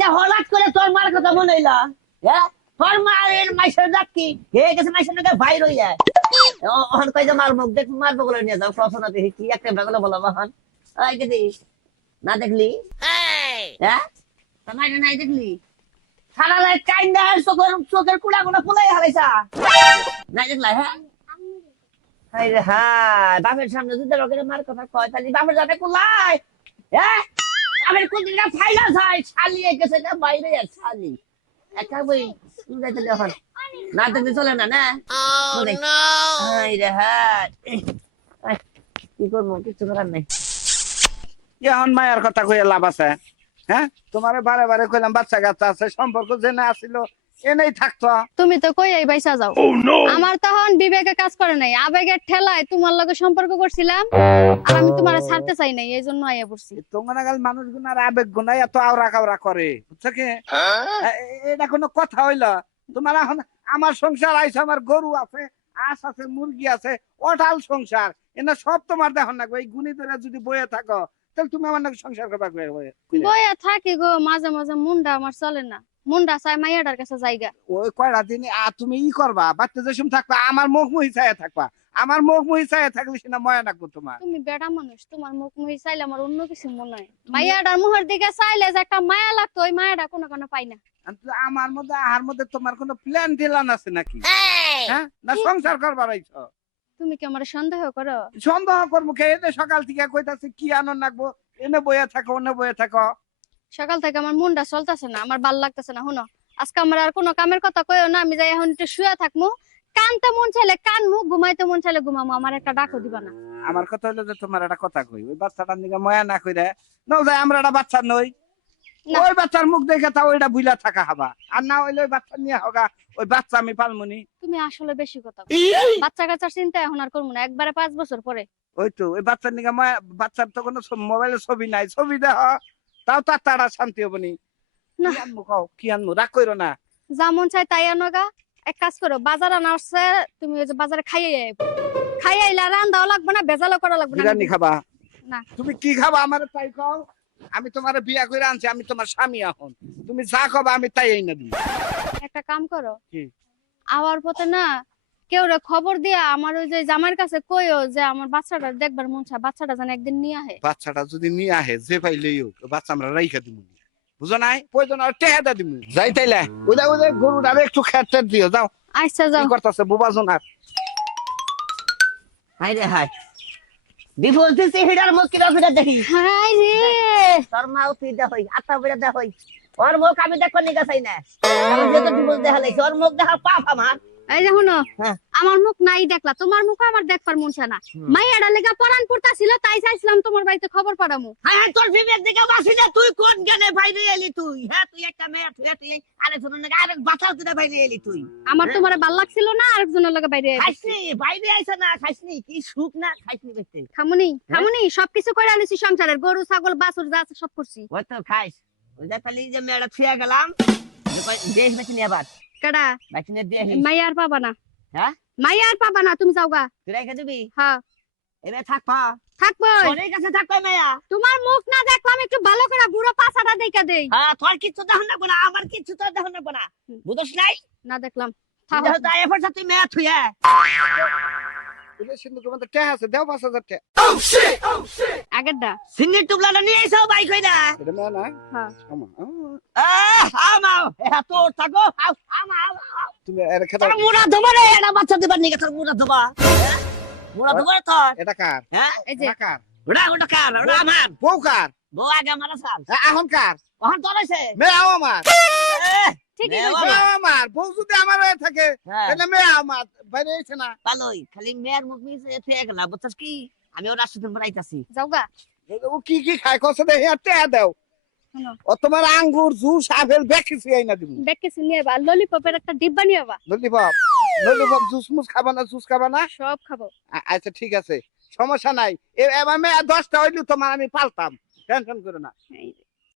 যে হঠাৎ করে তোর মার কথা মনে হইলা? হ্যাঁ তোর মায়ের মাইসের জাত কি? হে গেছে মাইসের নাকি বাইর হইয়া। অহন কই যে মার মুখ দেখ মার বগলে নিয়ে যাও প্রশ্ন দেখি কি একটা বেগলে বলো বাহন আই না দেখলি? হ্যাঁ তো নাই দেখলি? সারা রাত কাইন্দা চোখের চোখের কুড়া কুড়া ফুলাই হারাইছা নাই দেখলা হ্যাঁ হাই রে হাই বাপের সামনে যদি লোকের মার কথা কয় তাহলে বাপের যাতে কুলাই হ্যাঁ ফাইলা যায় ছালিয়ে গেছে না বাইরে আর একা বই তুই যাইতে এখন না দেখতে চলে না না। হাই রে হাই কি করব কিছু করার নাই। এখন মায়ের কথা কইয়া লাভ আছে হ্যাঁ? তোমার বারে বারে কইলাম বাচ্চা কাচ্চা আছে সম্পর্ক জেনে আসিল এনেই থাকতো। তুমি তো কই এই বাইসা যাও। আমার তখন বিবেকে কাজ করে নাই আবেগের ঠেলায় তোমার লগে সম্পর্ক করছিলাম আর আমি তোমার ছাড়তে চাই নাই এই জন্য আইয়া পড়ছি। তোমার গাল মানুষ গুনার আবেগ গুনাই এত আওরা কাওরা করে বুঝছ কি? এ- এটা কোনো কথা হইল? তোমার এখন আমার সংসার আইছে আমার গরু আছে আস আছে মুরগি আছে অটাল সংসার। এনে সব তোমার দেখো না এই গুণী ধরে যদি বয়ে থাকো তাহলে তুমি আমার নাকি সংসার করবা বয়ে- থাকি গো মাঝে মাঝে মুন্ডা আমার চলে না। মুন্ডা চাই কাছে জায়গা। ওই কয়টা দিন আ, তুমি ই করবা বাচ্চা যে থাকবা আমার মুখ মুহি চাইয়া থাকবা। আমার মুখ মুহি চাইয়া থাকলে সেটা ময়া রাখব তোমার। তুমি বেড়া মানুষ তোমার মুখ মুহি চাইলে আমার অন্য কিছু মনে হয়। মাইয়াটার মুহের দিকে চাইলে যে একটা মায়া লাগতো ওই মায়াটা কোনো কোনো পাই না। আমার মধ্যে আর মধ্যে তোমার কোনো প্ল্যান দিলান আছে নাকি? হ্যাঁ? না সংসার করবার আইছ তুমি কি আমার সন্দেহ করো? সন্দেহ করব কে? সকাল থেকে কইতাছে কি আনন্দ রাখব এনে বইয়া থাকো ওনে বইয়া থাকো। সকাল থেকে আমার মুন্ডা চলতেছে না আমার ভালো লাগতেছে না শুনো। আজকে আমার আর কোনো কামের কথা কইও না আমি যাই এখন একটু শুয়ে থাকব কানতে মন চাইলে কানমু ঘুমাইতে মন চাইলে ঘুমামু আমার একটা ডাকও দিবা না। আমার কথা হইল যে তোমার একটা কথা কই ওই বাচ্চাটার দিকে ময়া না কইরে নাও যায় আমরা একটা বাচ্চা নই। না। ওই বাচ্চার মুখ দেখে তা ওইটা বুইলা থাকা হবা। আর না হইলে ওই বাচ্চা নিয়ে হোগা ওই বাচ্চা আমি পালমুনি। তুমি আসলে বেশি কথা বাচ্চা কাচ্চার চিন্তা এখন আর করব না একবারে পাঁচ বছর পরে। ওই তো ওই বাচ্চার নিকে ময়া বাচ্চার তো কোনো মোবাইলে ছবি নাই ছবি দেখ তাও তার তারা শান্তি হবনি। না। কি কও রাগ কইরো না। যা চাই তাই আনোগা এক কাজ করো বাজার আনা আসছে তুমি ওই যে বাজারে খাইয়ে আইবো। খাইয়ে আইলে রান্দাও লাগবে না করা লাগবে না। বিরিয়ানি খাবা? না। তুমি কি খাবা আমার তাই কও? আমি তোমার বিয়া করে আনছি আমি তোমার স্বামী এখন। তুমি যা খাবা আমি তাই এই না দিই একটা কাম করো। কি? আওয়ার পথে না কেউ রে খবর দিয়া আমার ওই যে জামার কাছে কইও যে আমার বাচ্চাটা দেখবার মন চায় বাচ্চাটা যেন একদিন নিয়ে আহে। বাচ্চাটা যদি নিয়ে আহে যে পাইলেই হোক বাচ্চা আমরা রাইখা দিব বুঝো নাই? প্রয়োজন আর টেহাদা দিব যাই তাইলে ওদা ওদা গরুটা একটু খেট টেট দিও যাও। আচ্ছা যাও। কি করতেছে বুবা জোনার? হাই রে হাই। তুই হিডার মুখ কিলো ফিরে দেখি। হাই রে। তোর মাও তুই দেখ আত্মা বেড়ে দেখ ওর মুখ আমি দেখো নিগা চাই না। আমি যেহেতু বিপুল দেখা ওর মুখ দেখা পাপ আমার। এই যে শুনো হ্যাঁ। আমার মুখ নাই দেখলা তোমার মুখ আমার দেখবার মন চায় না। মাইয়াডা লেগা পরান পড়তাছিল তাই চাইছিলাম তোমার বাড়িতে খবর হ্যাঁ হ্যাঁ তোর বিবেক দিকে বাসি না তুই কোন বাইরে এলি তুই হ্যাঁ তুই একটা মেয়ে তুই তুই জনের নাকি আরেক বাঁচাও তুই বাইরে এলি তুই আমার হ্যাঁ। তোমার ভালো লাগছিল না আরেকজনের লগে বাইরে আইছি। খাইসনি বাইরে আইসা না খাইসনি কি সুখ না খাইসনি দেখতে খামুনি হ্যাঁ। খামুনি সবকিছু করে আনিছি সংসারের গরু ছাগল বাছুর যা আছে সব করছি ওই তো খাইস ওই যে তাহলে যে মেয়েটা ছুঁয়ে গেলাম দেশ নিয়ে আবার কাডা? দিয়ে মাইয়ার পাবা না হ্যাঁ? মাইয়ার পাবা না তুমি যাওগা। তুই রেখে দিবি হ্যাঁ এবার থাকবা থাকব তোর কাছে থাকবে মেয়া তোমার মুখ না দেখলাম একটু ভালো করে পাছাটা দেখা দেই হ্যাঁ তোর কিচ্ছু দেখুন না না আমার কিচ্ছু তোর দেখুন না না বুঝছ নাই? না দেখলাম তুই মেয়া থুয়ে আগেরটা তুমি এটা খেতে তোর মুড়া ধোবা রে এটা বাচ্চা দিবার নিকে তোর মুড়া ধোবা? মুড়া ধোবা রে তোর। এটা কার? হ্যাঁ? এই যে। কার? ওটা ওটা কার? ওটা আমার। বউ কার? বউ আগে আমার সাল এ, এখন কার? কখন তোর আছে। মেয়েও আমার। ঠিকই মেয়ে আমার। বউ যদি আমার হয়ে থাকে তাহলে মেয়ে আমার। বাইরে এসে না। ভালোই খালি মেয়ের মুখ বুঝছস কি? আমি ওর দিন বাড়াইতাছি। যাওগা ও কি কি খায়? কষে দেখে আর টেহা দেও। শোনো ও তোমার আঙ্গুর জুস আপেল বেকেছি আইনা দিব দেখেছি নিয়ে বা ললিপপের একটা ডিব্বা নিয়ে বা ললিপপ। ললিপপ জুস মুস খাবা না জুস খাবা না? সব খাব। আচ্ছা ঠিক আছে। সমস্যা নাই। এবার মেয়ে দশটা হইলে তোমার আমি পালতাম। টেনশন করো না।